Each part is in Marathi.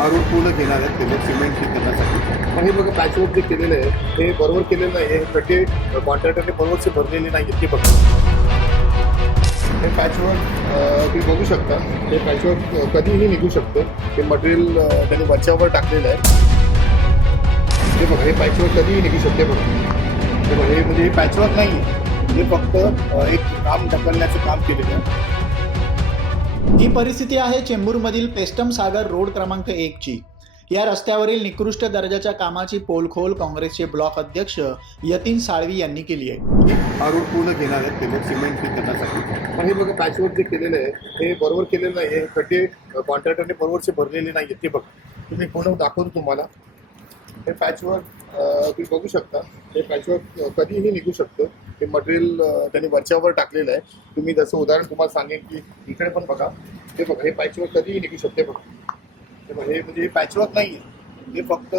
हा रोड पूर्ण घेणार आहेत ते सिमेंट हे करण्यासाठी. पण हे बघा पॅचवर्क जे केलेलं आहे ते बरोबर केलेलं नाही म्हणजे हे खड्डे कॉन्ट्रॅक्टरने बरोबरचे भरलेले नाही आहेत बघा. हे पॅचवर्क तुम्ही बघू शकता. हे पॅचवर्क कधीही निघू शकतं. हे मटेरियल त्यांनी वरच्यावर टाकलेलं आहे. हे बघा हे पॅचवर्क कधीही निघू शकते बघा. हे बघा हे म्हणजे हे पॅचवर्क नाही आहे. हे फक्त एक काम ढकलण्याचं काम केलेलं आहे. ही परिस्थिती आहे चेंबूरमधील पेस्टम सागर रोड क्रमांक एकची. या रस्त्यावरील निकृष्ट दर्जाच्या कामाची पोलखोल काँग्रेसचे ब्लॉक अध्यक्ष यतीन साळवी यांनी केली आहे. हा रोड पूर्ण आहेत सिमेंट हे करण्यासाठी. पण हे बघा पॅचवर्क जे केलेलं आहे ते बरोबर केलेलं नाही हे खड्डे कॉन्ट्रॅक्टरने बरोबरचे भरलेले नाही आहेत ते बघा. तुम्ही पूर्ण दाखवतो तुम्हाला. हे पॅचवर्क तुम्ही बघू शकता. हे पॅचवर्क कधीही निघू शकतं. हे मटेरियल त्यांनी वरच्यावर टाकलेलं आहे. तुम्ही जसं उदाहरण तुम्हाला सांगेन की इकडे पण बघा. हे बघा हे पॅचवर्क कधीही निघू शकते बघा. हे बघा हे म्हणजे हे पॅचवर्क नाही आहे हे फक्त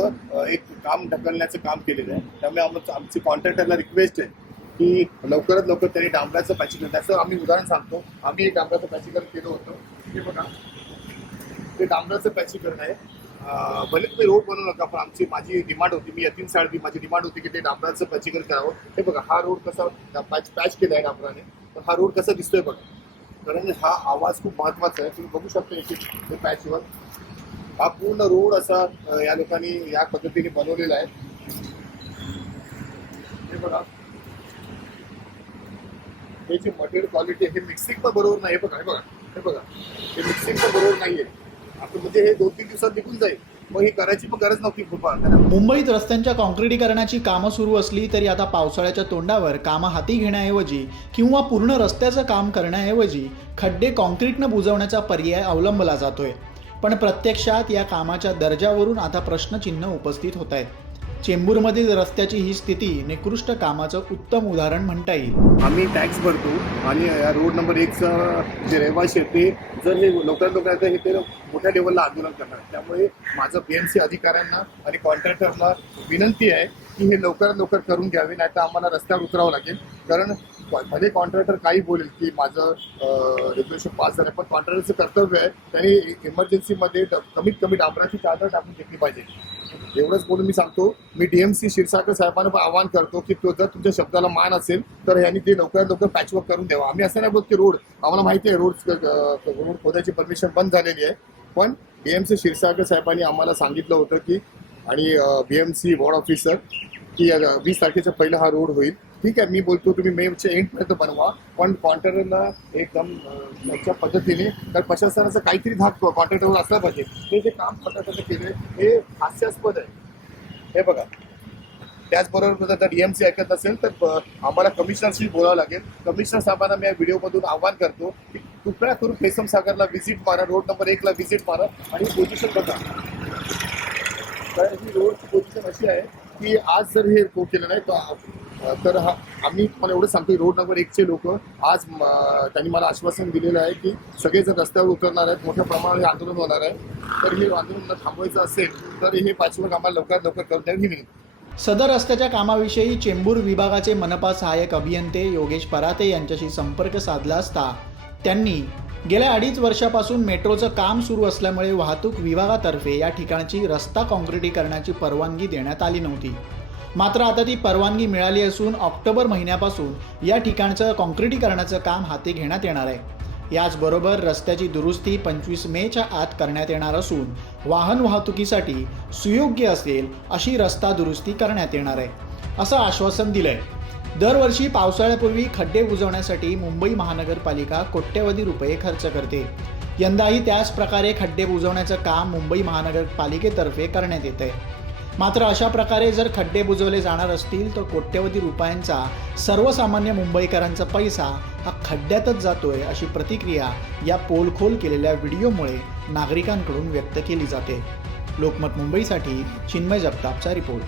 एक काम ढकलण्याचं काम केलेलं आहे. त्यामुळे आमचं आमची कॉन्ट्रॅक्टरला रिक्वेस्ट आहे की लवकरात लवकर त्यांनी डांबराचं पॅचिंग त्याचं आम्ही उदाहरण सांगतो. आम्ही एक डांबराचं पॅचिंग केलं होतं. हे बघा. ते डांबराचं पॅचिंग आहे. भले तुम्ही रोड बनवू नका पण आमची माझी डिमांड होती मी यतीन साळवी माझी डिमांड होती की ते डांबराचं पॅचिकल करावं. हे बघा हा रोड कसा पॅच पॅच केला आहे डांबराने पण हा रोड कसा दिसतोय बघा. कारण हा आवाज खूप महत्त्वाचा आहे. तुम्ही बघू शकता एक पॅचवर. हा पूर्ण रोड असा या लोकांनी या पद्धतीने बनवलेला आहे. हे बघा. हे जे मटेरियल क्वालिटी आहे हे मिक्सिंग पण बरोबर नाही हे बघा हे बघा. हे बघा. हे मिक्सिंग पण बरोबर नाहीये. आता म्हणजे हे दोन तीन दिवसात निघून जाईल. मग हे करायची पण गरज नव्हती मुंबईत रस्त्यांच्या काँक्रिटीकरणाची कामं सुरू असली तरी आता पावसाळ्याच्या तोंडावर कामं हाती घेण्याऐवजी किंवा पूर्ण रस्त्याचं काम करण्याऐवजी खड्डे काँक्रीटनं बुजवण्याचा पर्याय अवलंबला जातोय. पण प्रत्यक्षात या कामाच्या दर्जावरून आता प्रश्नचिन्ह उपस्थित होत आहेत. चेंबूरमधील रस्त्याची ही स्थिती निकृष्ट कामाचं उत्तम उदाहरण म्हणता येईल. आम्ही टॅक्स भरतो आणि या रोड नंबर एकचं जे रहिवासी आहेत ते जर हे लवकरात लवकर आता हे ते मोठ्या लेवलला आंदोलन करणार. त्यामुळे माझं पी एम सी अधिकाऱ्यांना आणि कॉन्ट्रॅक्टरला विनंती आहे की हे लवकरात लवकर करून घ्यावे नाही तर आम्हाला रस्त्यावर उतरावं लागेल. कारण मध्ये कॉन्ट्रॅक्टर काही बोलेल की माझं रेग्युलेशन पास झालं पण कॉन्ट्रॅक्टरचं कर्तव्य आहे त्यांनी इमर्जन्सीमध्ये कमीत कमी डांबराची चादर टाकून घेतली पाहिजे. एवढंच बोलून मी सांगतो मी डीएमसी क्षीरसागर साहेबांना पण आवाहन करतो की तो जर तुमच्या शब्दाला मान असेल तर यांनी ते लवकरात लवकर पॅचवर्क करून द्यावा आम्ही असं नाही बोलत की रोड आम्हाला माहिती आहे रोड रोड खोदायची परमिशन बंद झालेली आहे. पण डीएमसी क्षीरसागर साहेबांनी आम्हाला सांगितलं होतं की आणि बीएमसी वॉर्ड ऑफिसर की वीस तारखेच्या पहिला हा रोड होईल. ठीक आहे मी बोलतो तुम्ही मेच्या एंडपर्यंत बनवा. पण कॉन्ट्रॅक्टरला एकदम याच्या पद्धतीने तर प्रशासनाचं काहीतरी धाक कॉन्ट्रॅक्टरवर असला पाहिजे. ते जे काम कॉन्ट्रॅक्टरने केले हे हास्यास्पद आहे. हे बघा. त्याचबरोबर जर डी एम सी ऐकत असेल तर आम्हाला कमिशनरशी बोलावं लागेल. कमिशनर साहेबांना मी या व्हिडिओमधून आव्हान करतो की कृपया करून फेसम सागरला व्हिजिट मारा रोड नंबर एकला व्हिजिट मारा आणि पोझिशन बघा कारण ही रोडची पोझिशन अशी आहे की आज जर हे को केलं नाही तर तर हा आम्ही तुम्हाला एवढं सांगतो रोड नंबर एकचे लोक आज त्यांनी मला आश्वासन दिलेलं आहे की सगळे जर रस्त्यावर उतरणार आहेत मोठ्या प्रमाणात आंदोलन होणार आहे तर हे आंदोलन थांबवायचं असेल तर हे पाचवं आम्हाला लवकरात लवकर करून द्यावी ही सदर रस्त्याच्या कामाविषयी चेंबूर विभागाचे मनपा सहाय्यक अभियंते योगेश पराते यांच्याशी संपर्क साधला असता त्यांनी गेल्या अडीच वर्षापासून मेट्रोचं काम सुरू असल्यामुळे वाहतूक विभागातर्फे या ठिकाणची रस्ता काँक्रिटीकरणाची परवानगी देण्यात आली नव्हती. मात्र आता ती परवानगी मिळाली असून ऑक्टोबर महिन्यापासून या ठिकाणचं काँक्रिटीकरणाचं काम हाती घेण्यात येणार आहे. याचबरोबर रस्त्याची दुरुस्ती पंचवीस मेच्या आत करण्यात येणार असून वाहन वाहतुकीसाठी सुयोग्य असेल अशी रस्ता दुरुस्ती करण्यात येणार आहे. असं आश्वासन दिलंय. दरवर्षी पावसाळ्यापूर्वी खड्डे बुजवण्यासाठी मुंबई महानगरपालिका कोट्यवधी रुपये खर्च करते. यंदाही त्याच प्रकारे खड्डे बुजवण्याचं काम मुंबई महानगरपालिकेतर्फे करण्यात येत आहे मात्र अशा प्रकारे जर खड्डे बुजवले जाणार असतील तर कोट्यवधी रुपयांचा सर्वसामान्य मुंबईकरांचा पैसा हा खड्ड्यातच जातोय अशी प्रतिक्रिया या पोलखोल केलेल्या व्हिडिओमुळे नागरिकांकडून व्यक्त केली जाते. लोकमत मुंबईसाठी चिन्मय जगतापचा रिपोर्ट.